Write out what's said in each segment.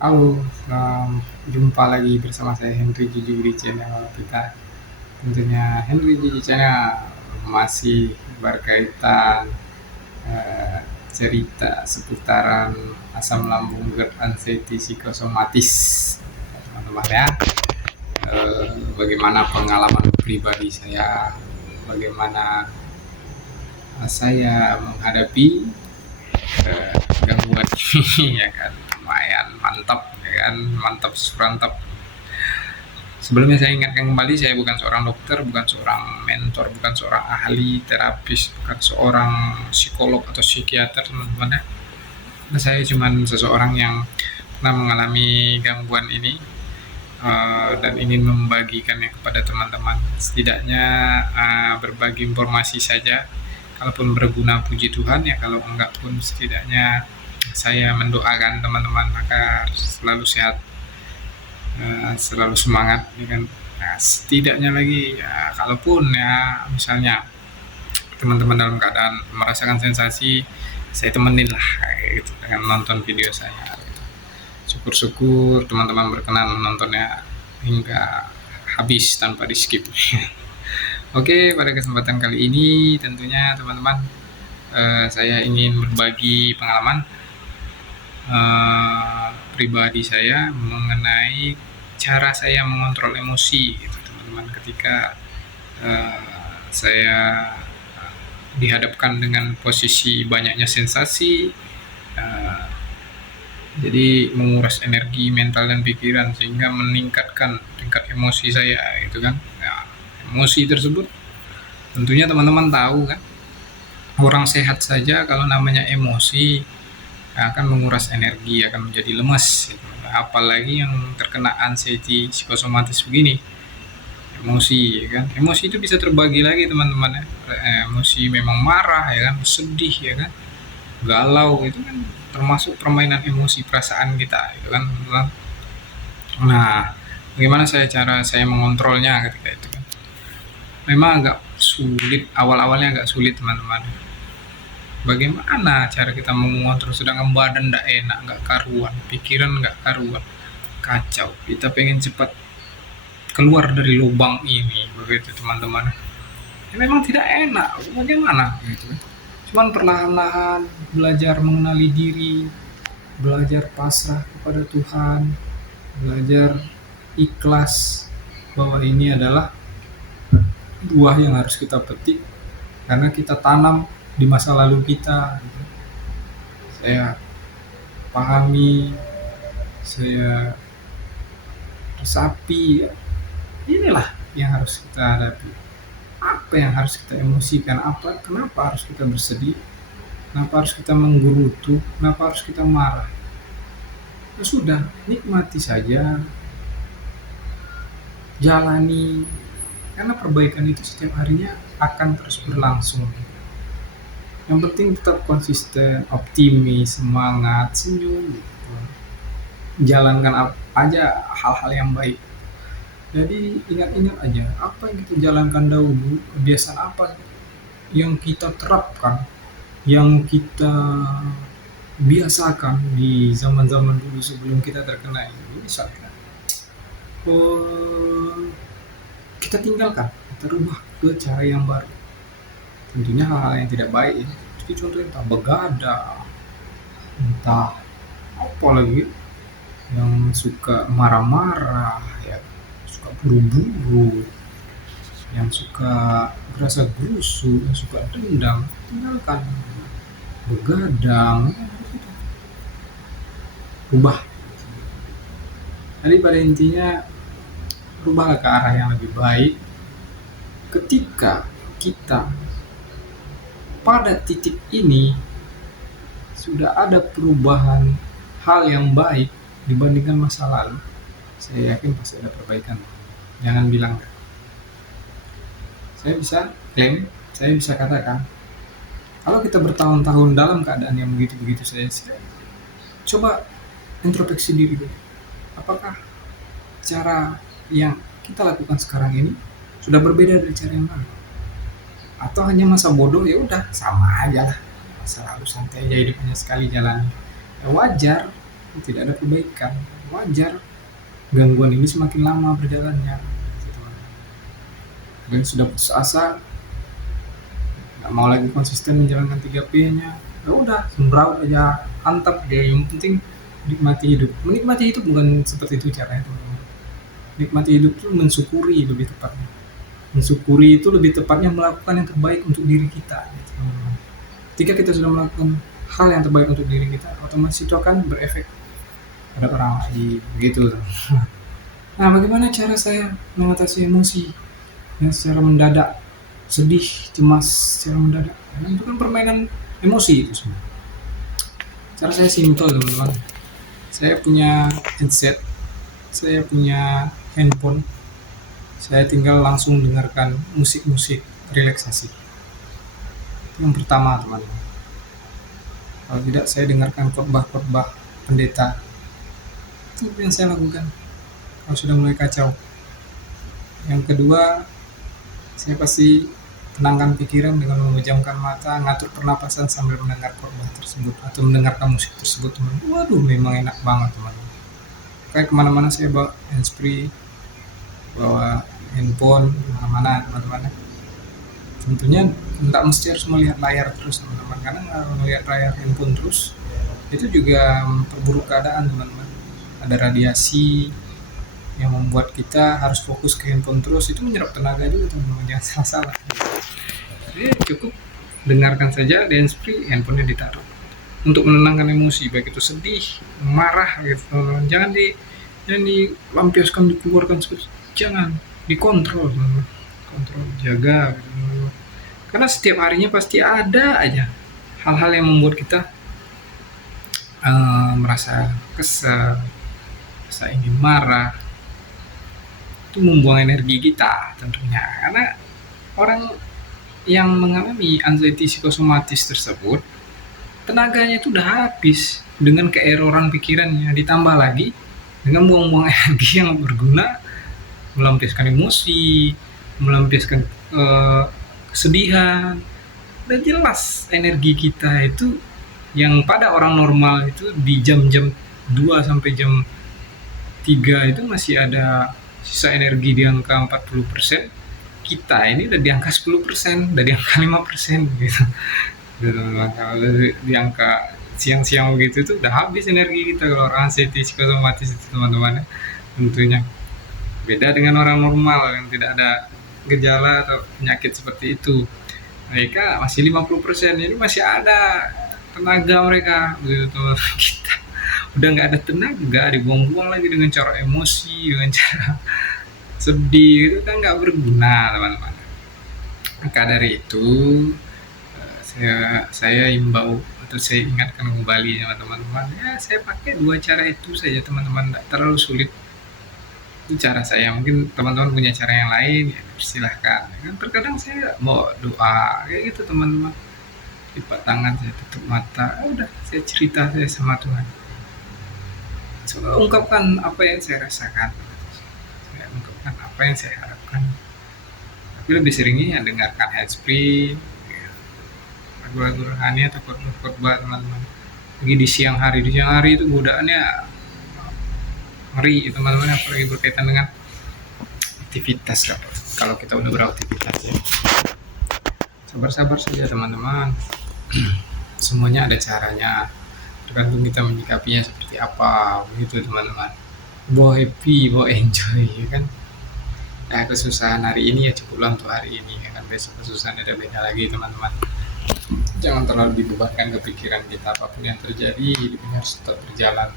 Halo, jumpa lagi bersama saya Henry Juju di channel kita. Tentunya Henry Juju channel masih berkaitan eh, cerita seputaran asam lambung GERD anxiety psikosomatis, teman-teman ya. Bagaimana pengalaman pribadi saya, bagaimana saya menghadapi eh, gangguan ini ya kan, lumayan mantap ya kan, mantap surantap. Sebelumnya saya ingatkan kembali, saya bukan seorang dokter, bukan seorang mentor, bukan seorang ahli terapis, bukan seorang psikolog atau psikiater, teman-teman ya. Saya cuma seseorang yang pernah mengalami gangguan ini dan ingin membagikannya kepada teman-teman. Setidaknya berbagi informasi saja. Kalaupun berguna, puji Tuhan ya. Kalau enggak pun setidaknya saya mendoakan teman-teman agar selalu sehat, selalu semangat ya kan. Nah, setidaknya lagi ya, kalaupun ya misalnya teman-teman dalam keadaan merasakan sensasi, saya temenin lah gitu dengan nonton video saya gitu. Syukur-syukur teman-teman berkenan menontonnya hingga habis tanpa di skip. Oke, pada kesempatan kali ini tentunya teman-teman, saya ingin berbagi pengalaman pribadi saya mengenai cara saya mengontrol emosi gitu teman-teman, ketika saya dihadapkan dengan posisi banyaknya sensasi, jadi menguras energi mental dan pikiran sehingga meningkatkan tingkat emosi saya gitu kan ya. Emosi tersebut tentunya teman-teman tahu kan, orang sehat saja kalau namanya emosi akan menguras energi, akan menjadi lemas gitu. Apalagi yang terkena anxiety psikosomatis begini, emosi ya kan. Emosi itu bisa terbagi lagi teman-teman ya. Emosi memang marah ya kan, sedih ya kan, galau, itu kan termasuk permainan emosi perasaan kita itu kan. Nah, bagaimana cara saya mengontrolnya ketika itu kan, memang agak sulit, awal-awalnya agak sulit teman-teman. Bagaimana cara kita mengontrol sedangkan badan nggak enak, nggak karuan, pikiran nggak karuan, kacau, kita pengen cepat keluar dari lubang ini begitu teman-teman. Ya, memang tidak enak, bagaimana gitu. Cuman perlahan-lahan belajar mengenali diri, belajar pasrah kepada Tuhan, belajar ikhlas bahwa ini adalah buah yang harus kita petik karena kita tanam di masa lalu kita. Saya pahami, saya resapi ya. Inilah yang harus kita hadapi. Apa yang harus kita emosikan, kenapa harus kita bersedih, kenapa harus kita menggerutu, kenapa harus kita marah. Ya sudah, nikmati saja, jalani, karena perbaikan itu setiap harinya akan terus berlangsung. Yang penting tetap konsisten, optimis, semangat, senyum gitu. Jalankan aja hal-hal yang baik. Jadi ingat-ingat aja apa yang kita jalankan dahulu, kebiasaan apa yang kita terapkan, yang kita biasakan di zaman-zaman dulu sebelum kita terkena ini. Misalkan kita tinggalkan, kita rubah ke cara yang baru. Tentunya hal-hal yang tidak baik ya. Jadi contohnya entah begadang, entah apa lagi, yang suka marah-marah ya, suka buru-buru, yang suka berasa gerusu, yang suka dendam, tinggalkan. Begadang, rubah. Jadi pada intinya rubahlah ke arah yang lebih baik. Ketika kita pada titik ini sudah ada perubahan hal yang baik dibandingkan masa lalu, saya yakin pasti ada perbaikan. Jangan bilang enggak. Saya bisa klaim, saya bisa katakan, kalau kita bertahun-tahun dalam keadaan yang begitu-begitu saja, coba introspeksi diri dulu. Apakah cara yang kita lakukan sekarang ini sudah berbeda dari cara yang lalu? Atau hanya masa bodoh, ya udah sama aja lah, masa lalu santai aja hidupnya sekali jalan. Ya wajar, tidak ada perbaikan. Wajar gangguan ini semakin lama berjalannya. Dan sudah putus asa, nggak mau lagi konsisten menjalankan 3P-nya, ya udah sembraut aja, antap dia. Yang penting nikmati hidup. Menikmati hidup bukan seperti itu caranya, teman-teman. Nikmati hidup itu mensyukuri lebih tepatnya. Mensyukuri itu lebih tepatnya melakukan yang terbaik untuk diri kita, gitu, teman-teman. Ketika kita sudah melakukan hal yang terbaik untuk diri kita, otomatis itu akan berefek pada orang lain, begitu. Nah, bagaimana cara saya mengatasi emosi yang secara mendadak, sedih, cemas secara mendadak? Karena itu kan permainan emosi itu semua. Cara saya simpel, teman-teman. Saya punya headset, saya punya handphone, saya tinggal langsung dengarkan musik-musik relaksasi. Itu yang pertama, teman-teman. Kalau tidak, saya dengarkan khotbah-khotbah pendeta. Itu yang saya lakukan kalau sudah mulai kacau. Yang kedua, saya pasti tenangkan pikiran dengan memejamkan mata, ngatur pernapasan sambil mendengar khotbah tersebut atau mendengarkan musik tersebut, teman. Waduh, memang enak banget, teman. Kayak kemana-mana saya bawa handsfree, bawa handphone, kemana-mana, teman-teman. Tentunya tidak mesti harus melihat layar terus, teman-teman, karena kalau melihat layar handphone terus itu juga memperburuk keadaan, teman-teman. Ada radiasi yang membuat kita harus fokus ke handphone terus, itu menyerap tenaga juga, teman-teman. Jangan salah. Jadi cukup dengarkan saja di handsfree, handphonenya ditaruh untuk menenangkan emosi, baik itu sedih, marah, gitu, teman-teman. Jangan dilampiaskan, dikeluarkan, jangan, dikontrol, teman-teman. Kontrol, jaga, gitu, teman-teman. Karena setiap harinya pasti ada aja hal-hal yang membuat kita merasa kesal, merasa ingin marah. Itu membuang energi kita tentunya, karena orang yang mengalami anxiety psikosomatis tersebut tenaganya itu udah habis dengan keeroran pikirannya, ditambah lagi dengan buang-buang energi yang berguna, melampiaskan emosi, melampiaskan kesedihan. Dan jelas energi kita itu yang pada orang normal itu di jam-jam 2 sampai jam 3 itu masih ada sisa energi di angka 40%, kita ini udah di angka 10%, udah di angka 5% gitu. Kalau di angka siang-siang begitu itu udah habis energi kita kalau orang anxiety psikosomatis itu, teman-teman. Tentunya beda dengan orang normal yang tidak ada gejala atau penyakit seperti itu. Mereka masih 50%, ini masih ada tenaga mereka, begitu, teman-teman. Kita udah nggak ada tenaga, dibuang-buang lagi dengan cara emosi, dengan cara sedih, itu kan nggak berguna, teman-teman. Maka dari itu saya imbau atau saya ingatkan kembali sama teman-teman, ya saya pakai 2 cara itu saja, teman-teman, tidak terlalu sulit. Itu cara saya. Mungkin teman-teman punya cara yang lain, ya silahkan. Kan terkadang saya mau doa kayak gitu, teman-teman, lipat tangan, saya tutup mata, udah saya cerita saya sama Tuhan, saya ungkapkan apa yang saya rasakan, saya ungkapkan apa yang saya harapkan. Tapi lebih seringnya dengarkan handsfree, lagu-lagu rohani atau khotbah, teman-teman. Lagi di siang hari itu godaannya ngeri, teman-teman, apalagi berkaitan dengan aktivitas. Kalau kita udah beraktivitas, ya sabar-sabar saja, teman-teman. Semuanya ada caranya, tergantung kita menyikapinya seperti apa, begitu, teman-teman. Bawa happy, bawa enjoy, ya kan. Nah, kesusahan hari ini ya cukuplah untuk hari ini, ya kan. Besok kesusahan ada beda lagi, teman-teman. Jangan terlalu dibebankan ke pikiran kita. Apapun yang terjadi, hidup ini harus tetap berjalan.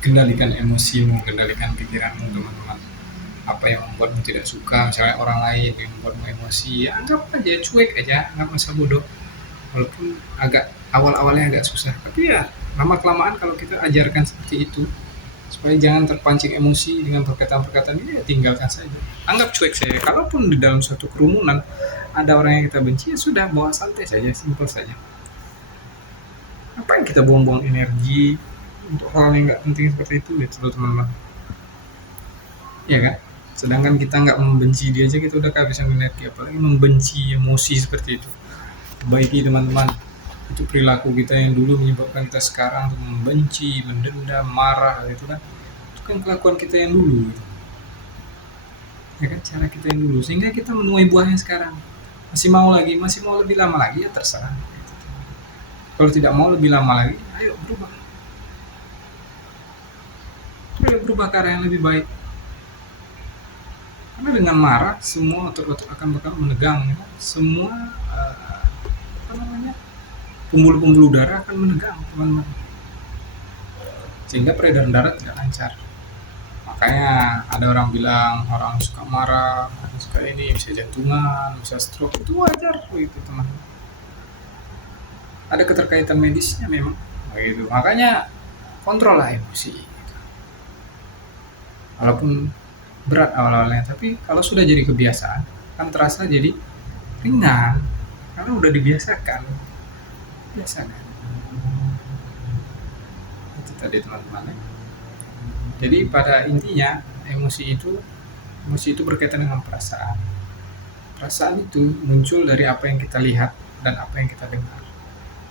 Kendalikan emosimu, kendalikan pikiranmu, teman-teman. Apa yang membuatmu tidak suka, misalnya orang lain yang membuatmu emosi, ya anggap aja, cuek aja, anggap masa bodoh. Walaupun agak awal-awalnya agak susah, tapi ya lama-kelamaan kalau kita ajarkan seperti itu, supaya jangan terpancing emosi dengan perkataan-perkataan ini, ya tinggalkan saja, anggap cuek saja. Kalaupun di dalam suatu kerumunan ada orang yang kita benci, ya sudah, bawa santai saja, simpel saja. Ngapain kita buang-buang energi untuk hal yang nggak penting seperti itu, gitu, teman-teman. Ya kan? Sedangkan kita nggak membenci dia aja, kita udah kehabisan energi, apalagi membenci emosi seperti itu. Baiki, teman-teman, Itu perilaku kita yang dulu menyebabkan kita sekarang tuh membenci, mendendam, marah gitu kan. Itu kan kelakuan kita yang dulu gitu. Ya kan, cara kita yang dulu, sehingga kita menuai buahnya sekarang. Masih mau lagi, masih mau lebih lama lagi, ya terserah. Kalau tidak mau lebih lama lagi, ayo berubah. Ayo berubah ke arah yang lebih baik. Karena dengan marah, semua otot-otot akan bakal menegang, ya kan? Semua apa namanya, pembuluh-pembuluh darah akan menegang, teman-teman. Sehingga peredaran darah tidak lancar. Makanya ada orang bilang orang suka marah, suka ini bisa jantungan, bisa stroke, itu wajar itu teman. Ada keterkaitan medisnya memang, begitu. Makanya kontrol lah emosi. Walaupun berat awal-awalnya, tapi kalau sudah jadi kebiasaan, kan terasa jadi ringan karena udah dibiasakan. Biasakan. Itu tadi teman-teman. Jadi pada intinya emosi itu berkaitan dengan perasaan. Perasaan itu muncul dari apa yang kita lihat dan apa yang kita dengar.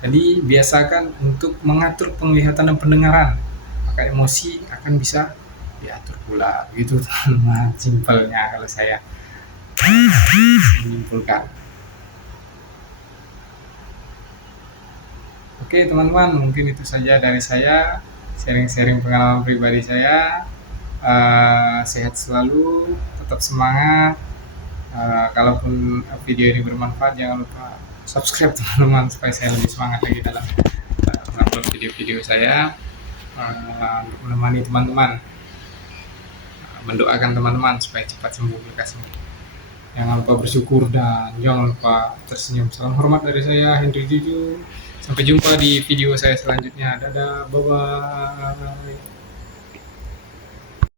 Jadi biasakan untuk mengatur penglihatan dan pendengaran, maka emosi akan bisa diatur pula. Gitu teman-teman, simpelnya kalau saya menyimpulkan. Oke teman-teman, mungkin itu saja dari saya, sharing-sharing pengalaman pribadi saya. Sehat selalu, tetap semangat. Kalaupun video ini bermanfaat, jangan lupa subscribe teman-teman supaya saya lebih semangat lagi dalam mengupload video-video saya, untuk menemani teman-teman, mendoakan teman-teman supaya cepat sembuh, lekas sembuh. Jangan lupa bersyukur dan jangan lupa tersenyum. Salam hormat dari saya, Hendri Juju. Sampai jumpa di video saya selanjutnya. Dadah, bye-bye.